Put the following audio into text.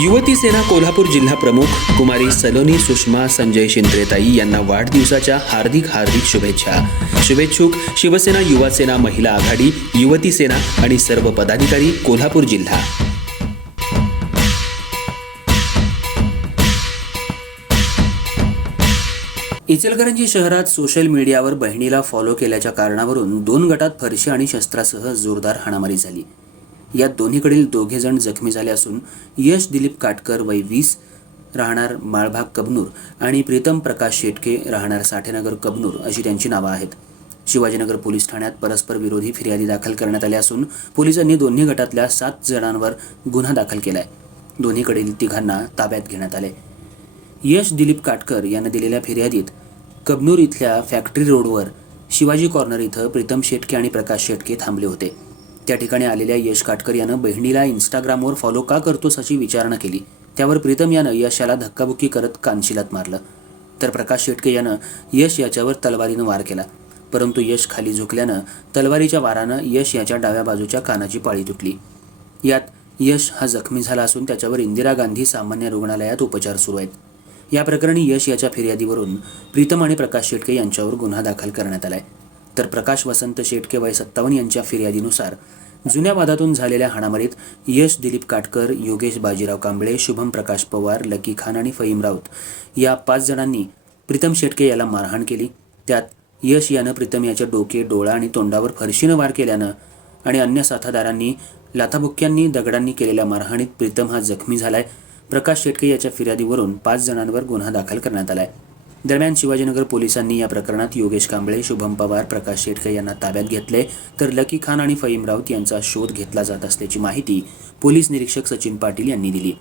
युवती सेना कोल्हापूर जिल्हा प्रमुख कुमारी सलोनी सुषमा संजय शिंद्रेताई यांना वाढदिवसाच्या हार्दिक हार्दिक शुभेच्छा. शुभेच्छुक शिवसेना युवा सेना महिला आघाडी युवती सेना आणि सर्व पदाधिकारी कोल्हापूर जिल्हा. इचलकरंजी शहरात सोशल मीडियावर बहिणीला फॉलो केल्याच्या कारणावरून दोन गटात फरशी आणि शस्त्रासह जोरदार हाणामारी झाली. यात दोन्हीकडील दोघे जण जखमी झाले असून यश दिलीप काटकर वय वीस राहणार माळभाग कबनूर आणि प्रीतम प्रकाश शेटके राहणार साठेनगर कबनूर अशी त्यांची नावं आहेत. शिवाजीनगर पोलीस ठाण्यात परस्पर विरोधी फिर्यादी दाखल करण्यात आल्या असून पोलिसांनी दोन्ही गटातल्या सात जणांवर गुन्हा दाखल केलाय. दोन्हीकडील तिघांना ताब्यात घेण्यात आले. यश दिलीप काटकर यानं दिलेल्या फिर्यादीत कबनूर इथल्या फॅक्टरी रोडवर शिवाजी कॉर्नर इथं प्रीतम शेटके आणि प्रकाश शेटके थांबले होते. त्या ठिकाणी आलेल्या यश काटकर यानं बहिणीला इंस्टाग्रामवर फॉलो का करतोस अशी विचारणा केली. त्यावर प्रीतम यानं यशाला धक्काबुक्की करत कानशिलात मारलं. तर प्रकाश शेटके यानं यश याच्यावर तलवारीनं वार केला. परंतु यश खाली झुकल्यानं तलवारीच्या वारानं यश याच्या डाव्या बाजूच्या कानाची पाळी तुटली. यात यश हा जखमी झाला असून त्याच्यावर इंदिरा गांधी सामान्य रुग्णालयात उपचार सुरू आहेत. या प्रकरणी यश याच्या फिर्यादीवरून प्रीतम आणि प्रकाश शेटके यांच्यावर गुन्हा दाखल करण्यात आला आहे तर प्रकाश वसंत शेटके वय सत्तावन्न यांच्या फिर्यादीनुसार जुन्या वादातून झालेल्या हाणामारीत यश दिलीप काटकर योगेश बाजीराव कांबळे शुभम प्रकाश पवार लकी खान आणि फहीम राऊत या पाच जणांनी प्रीतम शेटके याला मारहाण केली. त्यात यश यानं प्रीतम याच्या डोके डोळा आणि तोंडावर फरशीनं वार केल्यानं आणि अन्य साथादारांनी लाथाबुक्क्यांनी दगडांनी केलेल्या मारहाणीत प्रीतम हा जखमी झालाय. प्रकाश शेटके याच्या फिर्यादीवरून पाच जणांवर गुन्हा दाखल करण्यात आलाय. दरम्यान शिवाजीनगर पोलिसांनी या प्रकरणात योगेश कांबळे शुभम पवार प्रकाश शेटके यांना ताब्यात घेतले. तर लकी खान आणि फहीम राऊत यांचा शोध घेतला जात असल्याची माहिती पोलीस निरीक्षक सचिन पाटील यांनी दिली.